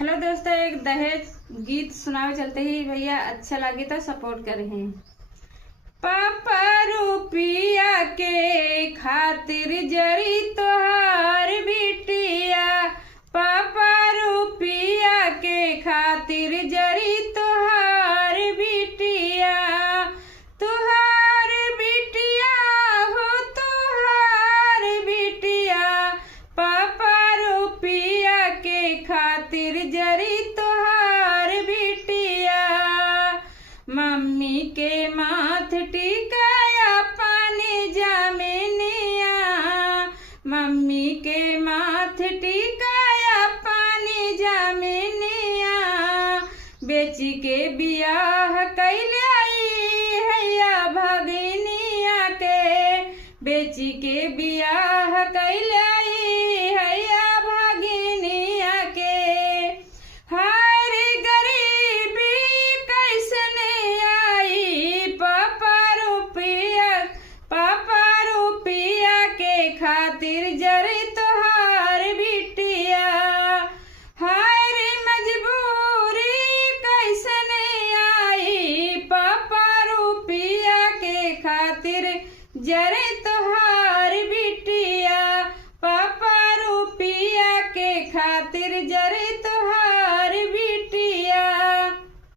Hello दोस्तों, एक दहेज गीत सुनावे चलते ही भैया, अच्छा लगे तो सपोर्ट करें। पापा रुपिया के खातिर जरी तोहार बिटिया, पापा रुपिया के खातिर जरी तोहार बिटिया, तोहार बिटिया हो तोहार बिटिया, पापा रुपिया के खातिर जरी तोहार बिटिया। मम्मी के माथ टिकाया पानी जामिनिया, मम्मी के माथ टिकाया पानी जामिनिया, बेची के बियाह कैले आई हैया भगिनिया के, बेची के